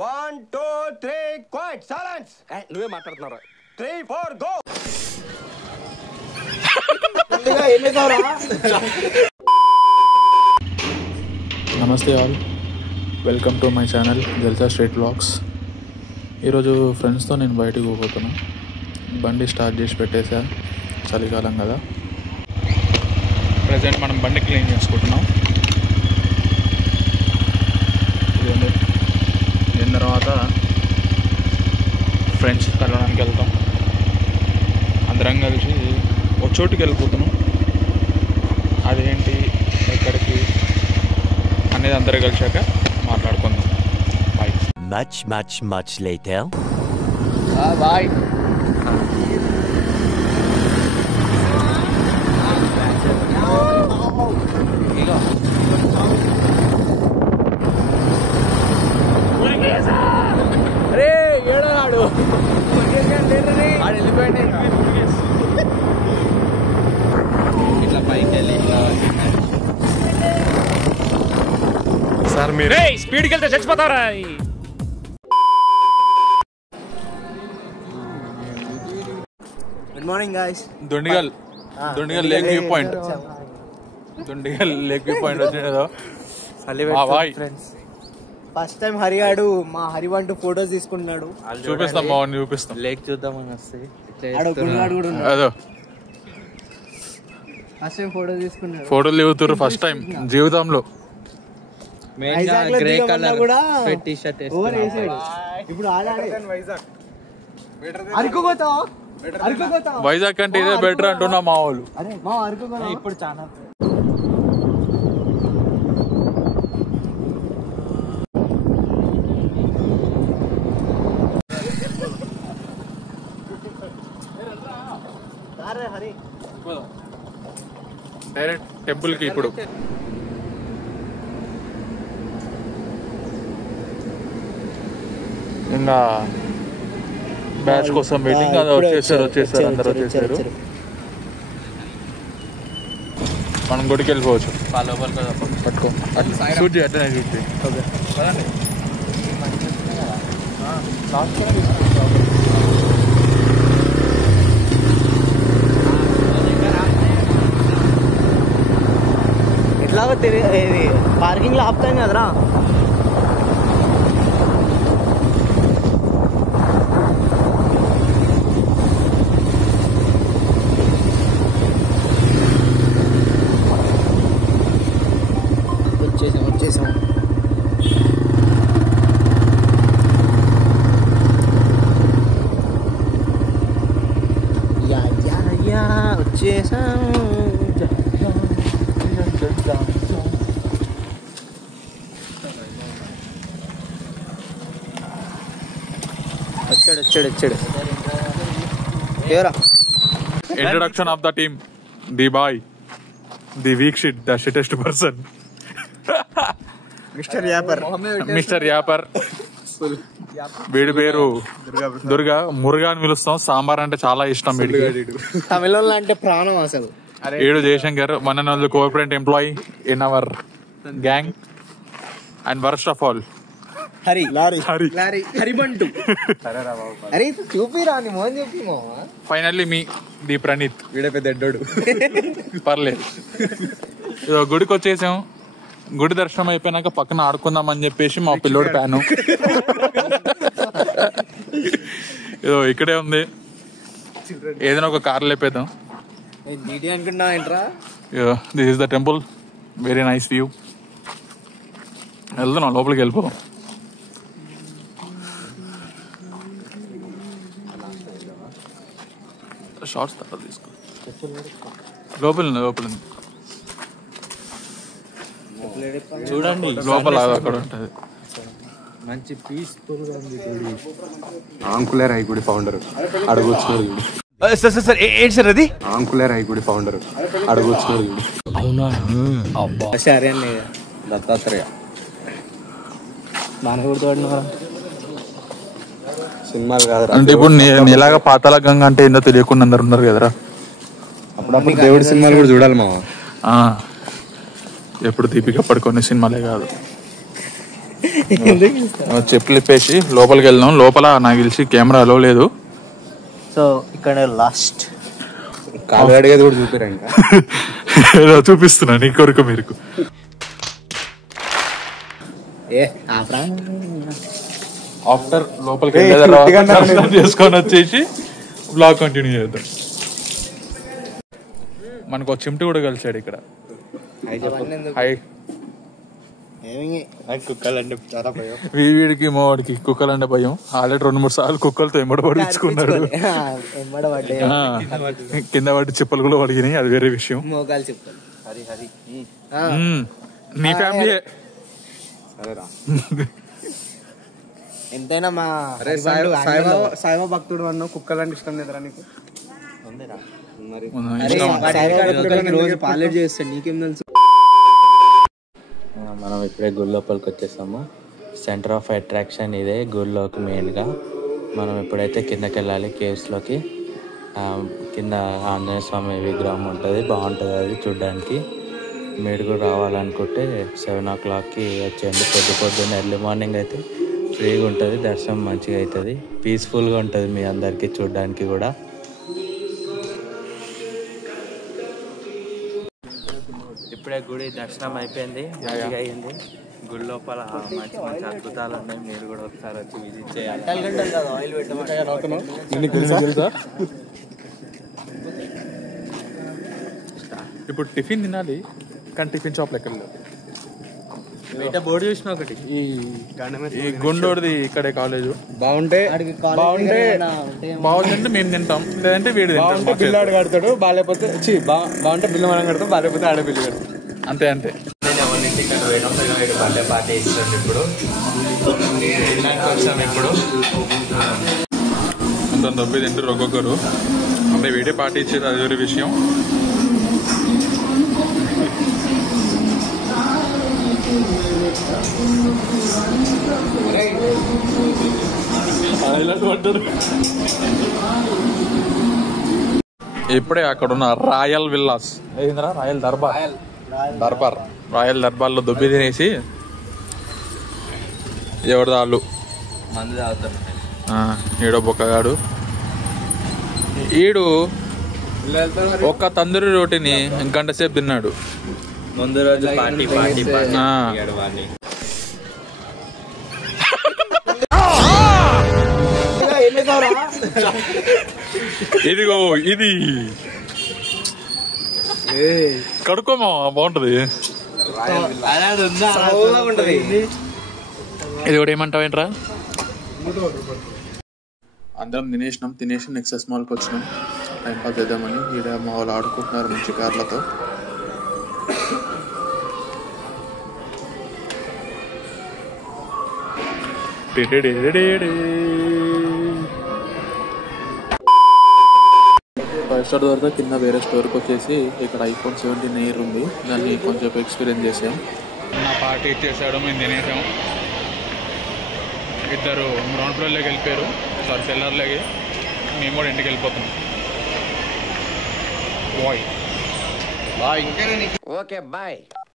1 2 3 quiet silence. నువ్వే మాట్లాడుతున్నారా? 3 4 go. నమస్తే all, welcome to my channel Jalsa street vlogs. ఈరోజు ఫ్రెండ్స్తో నేను బయటికి పోతున్నాను. బండి స్టార్ట్ చేసి పెట్టేసా, చలికాలం కదా. ప్రజెంట్ మనం బండి క్లీన్ చేసుకుంటున్నాం. దీని తర్వాత ఫ్రెండ్స్ కలవడానికి వెళ్తాం. అందరం కలిసి ఒక చోటుకి వెళ్ళిపోతున్నాం. అదేంటి, ఎక్కడికి అనేది అందరూ కలిసాక మాట్లాడుకుందాం. బాయ్. Much later. బాయ్. అరే ఏడాడు వెళ్ళిపోయింది. ఇట్లా పైకి వెళ్ళి సార్ మీరు స్పీడ్కి వెళ్తే చచ్చిపోతారా? Good morning guys. Dondigal lake view point. Dondigal lake view point వచ్చిందో ఫ్రెండ్స్. ఫస్ట్ టైం హరిగాడు మా హరివంటూ ఫోటోస్ తీసుకుంటున్నాడు. చూపిస్తాం, బాగుంది చూపిస్తాం. లేక్ చూద్దామని వస్తే అదో ఫస్ట్ టైం ఫోటో తీసుకున్నాడు. ఫోటోలు దిగుతుర్రు ఫస్ట్ టైం జీవితంలో. గ్రే కలర్ కూడా టీ షర్ట్ ఓవర్ వేసాడు. ఇప్పుడు అరుకుపోతావా? వైజాగ్ అంటే ఇదే బెటర్ అంటున్నా మా వాళ్ళు. అరే మా అరుకుపోతా ఇప్పుడు చాలా డైరెక్ట్ టెంపుల్ కి. ఇప్పుడు ఇంకా బ్యాచ్ కోసం వెయిటింగ్. అది వచ్చేసారు అందరు వచ్చేసారు. మనం గుడికి వెళ్ళిపోవచ్చు. పట్టుకో షూట్ చేయి, అట్లనే షూట్ చేయి. ఎట్లాగో ఇది పార్కింగ్ లో ఆపుతాం కదరా. వచ్చేసాం. వచ్చేసాం. వచ్చాడు ఎవరా? Introduction of the team. The boy, the weak shit, the shittest person, mister యాపర్. వీడి పేరు దుర్గా. మురుగా అని పిలుస్తాం. సాంబార్ అంటే చాలా ఇష్టం వీడికి. తమిళంలో అంటే ప్రాణం అసలు. ఏడు Jayashankar, one and only cooperate employee in our gang. And worst of all హరిబంటు. అరే చూపిరా నీ మోహన్ చూపి మోహ. ఫైనల్లీ మీ ది ప్రణీత్. వీడే పెద్ద ఎడ్డోడు. పర్లేదు. గుడికి వచ్చేసాం. గుడి దర్శనం అయిపోయినాక పక్కన ఆడుకుందాం అని చెప్పేసి మా పిల్లోడు ప్యాను ఏదో ఇక్కడే ఉంది. ఏదైనా ఒక కార్ లేపేద్దాం. This is the temple. Very nice view. వెళ్తున్నాం, లోపలికి వెళ్ళిపోదాం. షార్ట్స్ తర్వాత తీసుకో. లోపల చూడండి, లోపల అక్కడ ఉంటది. మంచి పీస్ఫుల్ గా ఉంది గుడి. ఆంకులేర్ ఐ గుడి ఫౌండర్ అడుగుచ్చున్నాడు. సార్ ఏంటి సార్ అది? ఆంకులేర్ ఐ గుడి ఫౌండర్ అడుగుచ్చున్నాడు. అవునా? అబ్బా, సరే అన్నయ్య. దత్తాత్రేయ బాగా గుర్తుపడినారా? సినిమాలు కాదురా. అంటే ఇప్పుడు నీలాగా పాతాళ గంగ అంటే ఏందో తెలియకుండా అందరు ఉన్నారు కదరా. అప్పుడప్పుడు దేవుడి సినిమాలు కూడా చూడాలి మావా. ఎప్పుడు దీపిక పడుకునే సినిమాలే కాదు. చెప్పులు ఇప్పేసి లోపలికి వెళ్దాం. లోపల నాకు తెలిసి కెమెరాలో లేదు. సో ఇక్కడ లాస్ట్ కాలు అడిగేది కూడా చూపిరా ఇంకా చూపిస్తున్నా నీ కొరకు మీరు. ఆఫ్టర్ లోపలికి చేసుకొని వచ్చేసి బ్లాగ్ కంటిన్యూ చేద్దాం. మనకు ఒక చిమ్టి కూడా కలిసాడు ఇక్కడ. హాయ్. కుక్కలంటే చాలా భయం. వీడికి మావాడికి కుక్కలంటే భయం. ఆల్రెడీ 2-3 సార్లు కుక్కలతో ఎంబడబడించుకున్నాడు. కింద పడి చెప్పులు కూడా పడిగినాయి, అది వేరే విషయం. మోకాలు చెప్పులు. హరి హరి నీ ఫ్యామిలీ ఎంతైనా మా సాయిబాబా భక్తుడు అన్న కుక్కలంటే ఇష్టం లేదురా నీకు? రోజు పాలేట్ చేస్తాడు, నీకేం తెలుసు? మనం ఇప్పుడే గుడి లోపలికి వచ్చేసాము. సెంటర్ ఆఫ్ అట్రాక్షన్ ఇదే గుడిలోకి మెయిన్గా. మనం ఇప్పుడైతే కిందకి వెళ్ళాలి కేవ్స్లోకి. కింద ఆంజనేయ స్వామి విగ్రహం ఉంటుంది, బాగుంటుంది అది చూడడానికి. మీరు కూడా రావాలనుకుంటే 7 o'clockకి వచ్చేయండి. పొద్దున్న ఎర్లీ మార్నింగ్ అయితే ఫ్రీగా ఉంటుంది, దర్శనం మంచిగా అవుతుంది, పీస్ఫుల్గా ఉంటుంది మీ అందరికీ చూడడానికి కూడా. ఇప్పుడే గుడి దర్శనం అయిపోయింది, మంచిగా అయింది. గుడి లోపల మంచి మంచి అద్భుతాలు ఉన్నాయి, మీరు కూడా ఒకసారి వచ్చి విజిట్ చేయాలి. ఇప్పుడు టిఫిన్ తినాలి, కానీ టిఫిన్ షాప్ లెక్క బయట బోర్డు చూసిన ఒకటి, ఈ గుండోడిది ఇక్కడే కాలేజు. బాగుందంటే మేము తింటాం, లేదంటే వీడు తింటాం. బిల్లాడు కడతాడు, బాగాలేకపోతే బాగుంటే బిల్లు మనం కడతాం, బాగాలేకపోతే ఆడ బిల్లు కడతాం. అంతే అంతే. బర్త్డే పార్టీ ఇస్తుంది. ఇప్పుడు అంత డబ్బు తింటారు ఒక్కొక్కరు. అంటే వీడే పార్టీ ఇచ్చేది, అది వేరే విషయం. ఇప్పుడే అక్కడ ఉన్న రాయల్ విల్లాస్, ఏంద్రా రాయల్ దర్బార్లో దుబ్బి తినేసి ఎవరిదాళ్ళు మంది తాగుతారు. ఈడో బొక్కగాడు. ఈడు ఒక్క తందూరి రోటిని గంట సేపు తిన్నాడు. ముందు రోజు పార్టీ ఇదిగో ఇది కడుక్కోమా, బాగుంటది. ఇది కూడా ఏమంటావు ఏంట్రా? అందరం తినేసి నెక్సెస్ మాల్కి వచ్చినాం టైం పాస్ చేద్దామని. ఈడ మా వాళ్ళు ఆడుకుంటున్నారు మంచి కార్లతో. ఫైవ్ స్టార్ తర్వాత కింద వేరే స్టోర్కి వచ్చేసి ఇక్కడ iPhone 17 ఎయిర్ ఉంది, దాన్ని కొంచెం ఎక్స్పీరియన్స్ చేసాం. నా పార్టీ ఇచ్చేసాడు, మేము తినేసాం. ఇద్దరు గ్రౌండ్ ఫ్లోర్లోకి వెళ్ళిపోయారు, సారీ సెల్లర్లోకి. మేము కూడా ఇంటికి వెళ్ళిపోతాం. బాయ్. Okay bye.